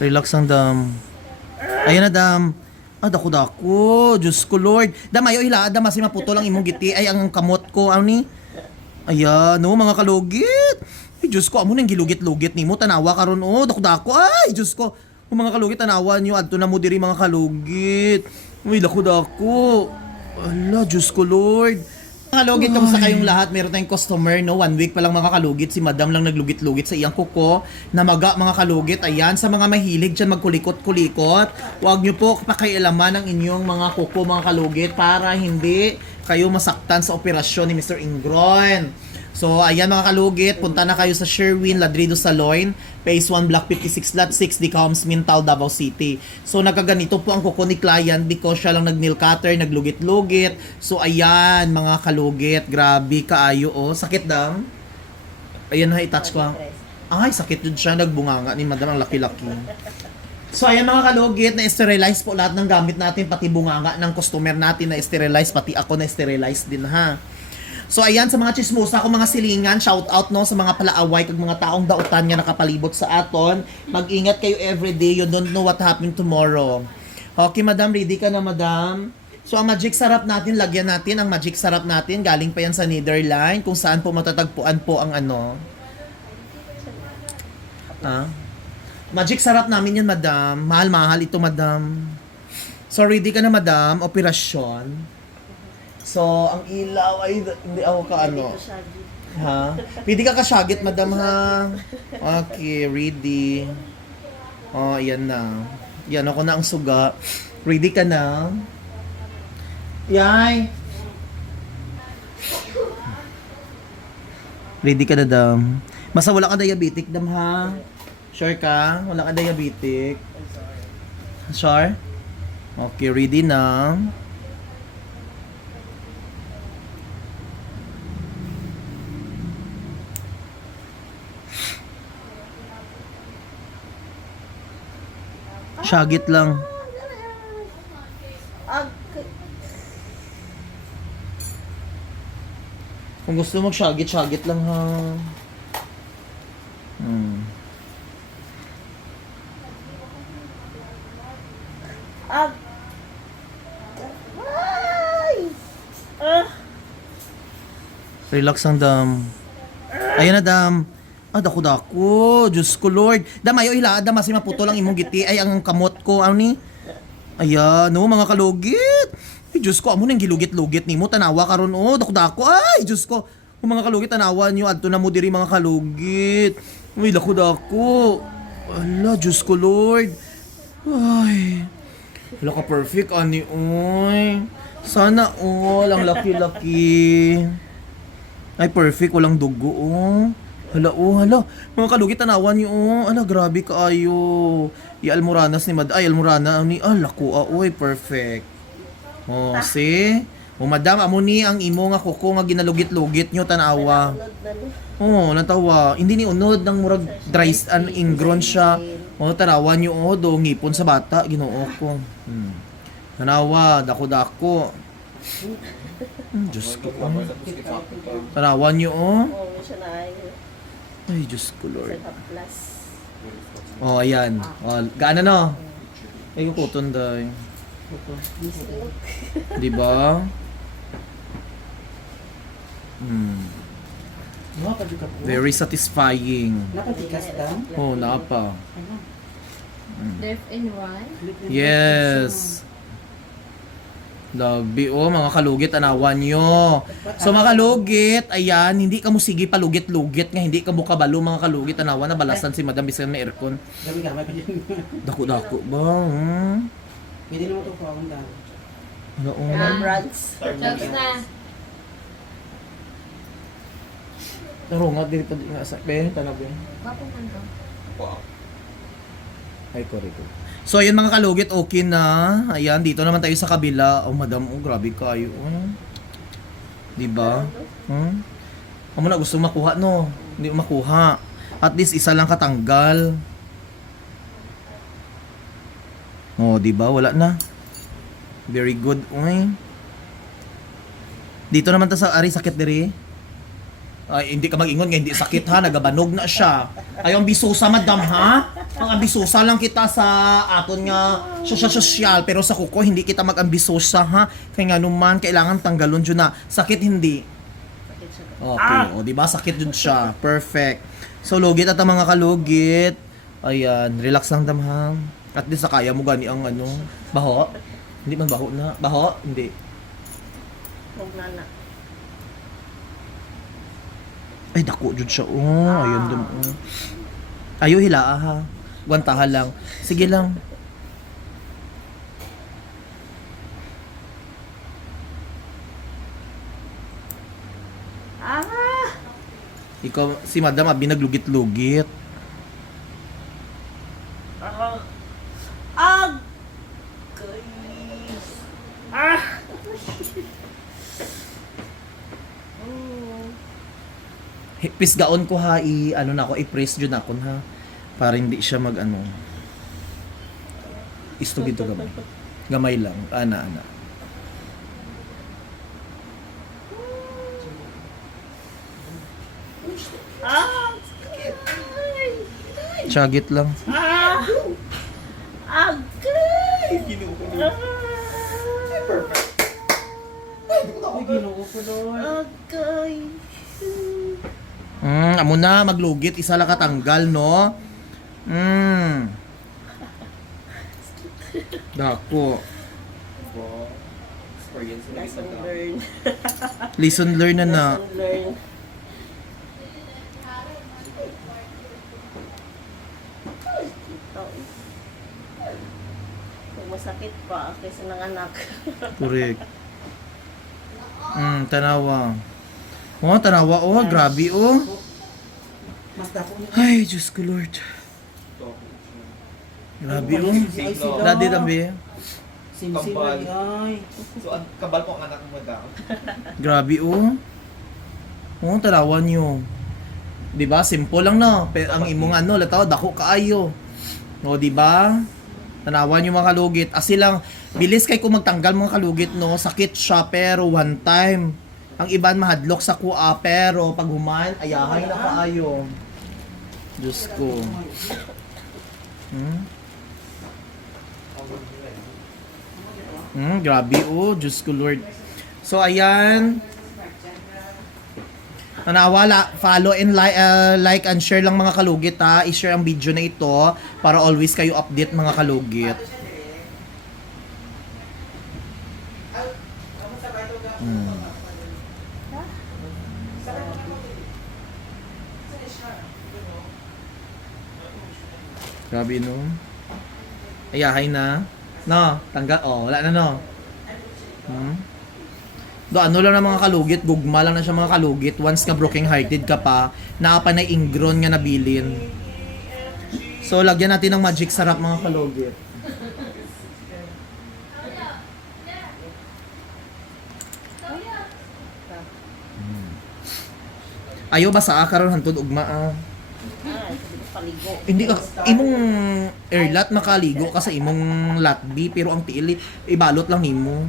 Relax ang dam. Ayan na dam. Ah, dako-dako. Diyos ko, Lord. Dam, ayaw ila. Dam, kasi maputo lang imong giti. Ay, ang kamot ko. Ano ni? Ayan, no, mga kalugit. Ay, Diyos ko, amo nang gilugit-lugit ni mo. Tanawa ka ron, oh. Dako-dako. Ay, Diyos ko. Kung mga kalugit, tanawa nyo. Adto na mo diri mga kalugit. Uy, dako-dako. Ala, Diyos ko, Lord. Mga kalugit, kamusta kayong lahat? Meron tayong customer, no? 1 week pa lang mga kalugit. Si madam lang naglugit-lugit sa iyang kuko. Namaga mga kalugit. Ayan, sa mga mahilig dyan magkulikot-kulikot. Huwag nyo po pakialaman ang inyong mga kuko, mga kalugit, para hindi kayo masaktan sa operasyon ni Mr. Ingron. So, ayan mga kalugit, punta na kayo sa Sherwin Ladrido Saloon, Phase 1, Block 56, Lot 6, Decoms, Mintal, Davao City. So, nagkaganito po ang kuko ni client because siya lang nag-nail cutter, naglugit-lugit. So, ayan mga kalugit, grabe kaayo, oh. Sakit dam? Ayan na, i-touch ko. Ay, sakit yun siya, nagbunganga ni madam, ang laki-laki. So, ayan mga kalugit, na-sterilize po lahat ng gamit natin, pati bunganga ng customer natin na-sterilize, pati ako na-sterilize din ha. So ayan, sa mga chismosa ko, mga silingan, shout out no sa mga palaaway kag mga taong dautan nga nakapalibot sa aton. Mag-ingat kayo everyday, you don't know what happened tomorrow. Okay, madam, ready ka na, madam? So ang magic sarap natin, lagyan natin ang magic sarap natin, galing pa yan sa Netherlands, kung saan po matatagpuan po ang ano. Magic sarap namin yan, madam. Mahal-mahal ito, madam. So ready ka na, madam? Operasyon. So, ang ilaw ay hindi ako kaano. Ha? Ready ka kasyagit, madam, ha? Okay, ready. Oh, yan na. Yan ako na ang suga. Ready ka na? Yay! Ready ka na, dam? Basta wala ka diabetic, dam, ha? Sure ka? Wala ka diabetic? Sure? Okay, ready na? Syagit lang. Kung gusto mo syagit lang ha. Relax ang dam. Ayan na dam. Ah, dako-dako. Diyos ko, Lord. Dam, ayaw ila. Dam, kasi maputo lang imong giti. Ay, ang kamot ko. Ano ni? Ayan, no, mga kalugit. Ay, Diyos ko, amo nang gilugit-lugit ni mo. Tanawa ka ron, oh. Dako-dako. Ay, Diyos ko. Kung mga kalugit, tanawa nyo. Adto na mo diri mga kalugit. Uy, dako-dako. Ala, Diyos ko, Lord. Ay. Wala ka perfect, ani, oy. Sana all. Ang laki-laki. Ay, perfect. Walang dugo, oh. Hala, oh, hala. Mga kalugit, tanawan niyo, oh. Ala, grabe ka ayo. I-almoranas ni Ay, almorana ni. Ala, kuha, oy, perfect. Oh, see? Oh, madam, amo ni ang imo nga kuko nga ginalugit-lugit nyo, tanawa. Oh, natawa. Hindi ni unod ng murag dry ingron siya. Oh, tanawa niyo, oh, do, ngipon sa bata. Ginoo ko. Tanawa, dako-dako. Diyos ko. Tanawa niyo, oh. Ay, Diyos ko, Lord. Oh, ayan. Oh, gaano no? Ay, kukuton dahi. Diba? Very satisfying. Napatikas ka? Oh, napa. Left and right. Yes. Lagbi, oh, mga kalugit, anawan nyo. So, mga kalugit, ayan, hindi ka mo sige palugit-lugit nga, hindi ka mo kabalo, mga kalugit, anawan, nabalasan si Madam Bisan may aircon. Gamay pa dyan. Dako-dako ba? Pwede naman ito po akong dami. Ano, oh. Jokes na. Narungat din pa nga sa tanab yun. Wapo man to. Ay, koreko. So, ayun mga kalugit, okay na. Ayan, dito naman tayo sa kabila. Oh, madam, oh, grabe kayo. Diba? Amo na gusto makuha, no? Hindi mo makuha. At least, isa lang katanggal. Oh, diba? Wala na. Very good. Uy. Dito naman ta sa ari sakit diri. Ay, hindi ka mag-ingon nga, hindi sakit ha. Nagabanog na siya. Ay, ang bisusa, madam, ha? Ang ambisyosa lang kita sa aton nga sosyal, pero sa kuko hindi kita mag-ambisyosa ha. Kaya nga naman kailangan tanggalon jud na. Sakit hindi. Okay, o di ba sakit jud siya. Perfect. So lugit at ang mga kalugit. Ayan, relax lang damhang. At di sa kaya mo gani ang ano, baho. Hindi man baho na. Baho? Hindi. Huwag na na. Ay, dako jud siya. Oh, ayun dun. Oh. Ayo hilaa ha. Gwantahan lang. Sige lang. Ah! Ikaw, si madam, abi naglugit-lugit. Ah! Ah! Guys! Ah! Pisgaon ko ha, ano na ako, i-press jud na ako ha. Para hindi siya mag ano. Isto gito gamay. Gamay lang. Ana. Ah! Tsagit lang. Ah! Agay! Ay, ginoo ko doon. Agay! Amo na, maglugit. Isa lang katanggal, no? Dako. Experience na Lesson learned. Lesson learned na na. Lesson learned. Ito. Kung masakit pa kaysa ng anak. Correct. Tanawa. Oh, tanawa. Oh, grabe, oh. Mas dako niya. Ay, Diyos ko, Lord. Grabe, oh. Dadi, tambi. Sim-sim Kabal. lagi ay. So, ang kabal po ang anak mo daw. Grabe, oh. Oh, tanawan nyo. Diba? Simple lang, no? Pero ang imong ano, lataw, dako kaayo. No, diba? Tanawan yung mga kalugit. Asi lang, bilis kay kung magtanggal mga kalugit, no? Sakit siya, pero one time. Ang iban mahadlok sa kuha, pero pag human, ayahay na kaayo. Diyos ko. Grabe, oh. Diyos ko, Lord. So, ayan. Nanawala, follow and like and share lang mga kalugit ha. I-share ang video na ito para always kayo update mga kalugit. Grabe no. Ayahay na. No, tanggal. Oh, wala na no. Do ano lang ng mga kalugit, gugma lang na siya mga kalugit. Once nga broken hearted ka pa, naapa na ingron nga nabilin. So lagyan natin ng magic sarap mga kalugit. Ayo ba sa akaron hantod ugma ah. Hindi ko paligo. Hindi ka imong airlat makaligo ka sa imong latbi pero ang tiil ibalot lang nimo.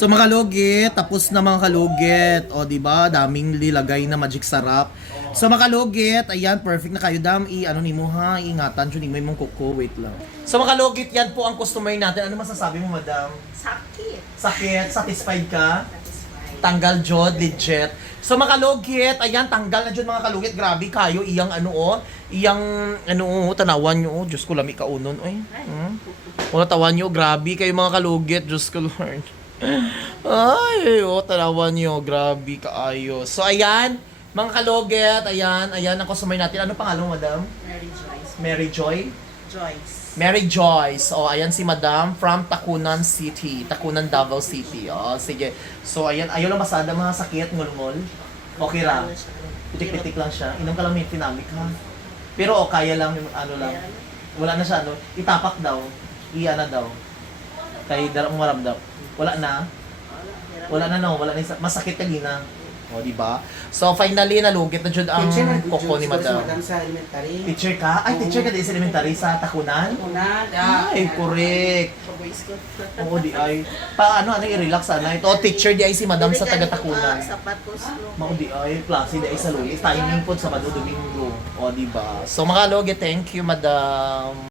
So mga kalugit, tapos na mga kalugit. O di ba, daming nilagay na magic sarap. So mga kalugit, ayan, perfect na kayo dam. Ano nimo ha, ingatan jud nimo imong kuko, wait lang. So mga kalugit, yan po ang customer natin. Ano masasabi mo, madam? Sakit. Sakit, satisfied ka? Tanggal jud, legit. So mga kalugit, ayan, tanggal na jud mga kalugit. Grabe kayo, iyang ano oh, iyang ano oh, tanawan nyo oh. Diyos ko, lami kaunon, oy. Wala tawan nyo, grabe kayo mga kalugit, Diyos ko, Lord. Ay, oh, tanawan nyo, grabe kaayo. So ayan, mga kalugit, ayan ang customer natin. Ano pangalan mo, madam? Mary Joyce. Mary Joy? Joyce. Mary Joyce. Oh, ayan si Madam from Tacunan City. Tacunan, Davao City. Oh, sige. So, ayan. Ayaw lang masada mga sakit, ngulmol. Okay ra. Pitik-pitik lang siya. Inom ka lang may tinamik ha. Pero oh, kaya lang, ano lang. Wala na siya, ano. Itapak daw. Iana daw. Kay darang maramdam. Wala na. Wala na no. Wala na. Masakit ka gina. O, di ba? So, finally, nalugit na jud ang Teacher, nag-good koko ni jokes ko madam. Madam sa elementary. Teacher ka? Ay, teacher ka din sa elementary sa Takunan? Una, Ay, correct. Boys ko. Oo, di ay. Paano, i-relax na ito. Teacher di ay si madam sa taga-Takunan. Sapatos lo. Mao di ay, klase di ay sa Luis. Timing po sa Domingo. O, di ba? So, mga logi, thank you, madam.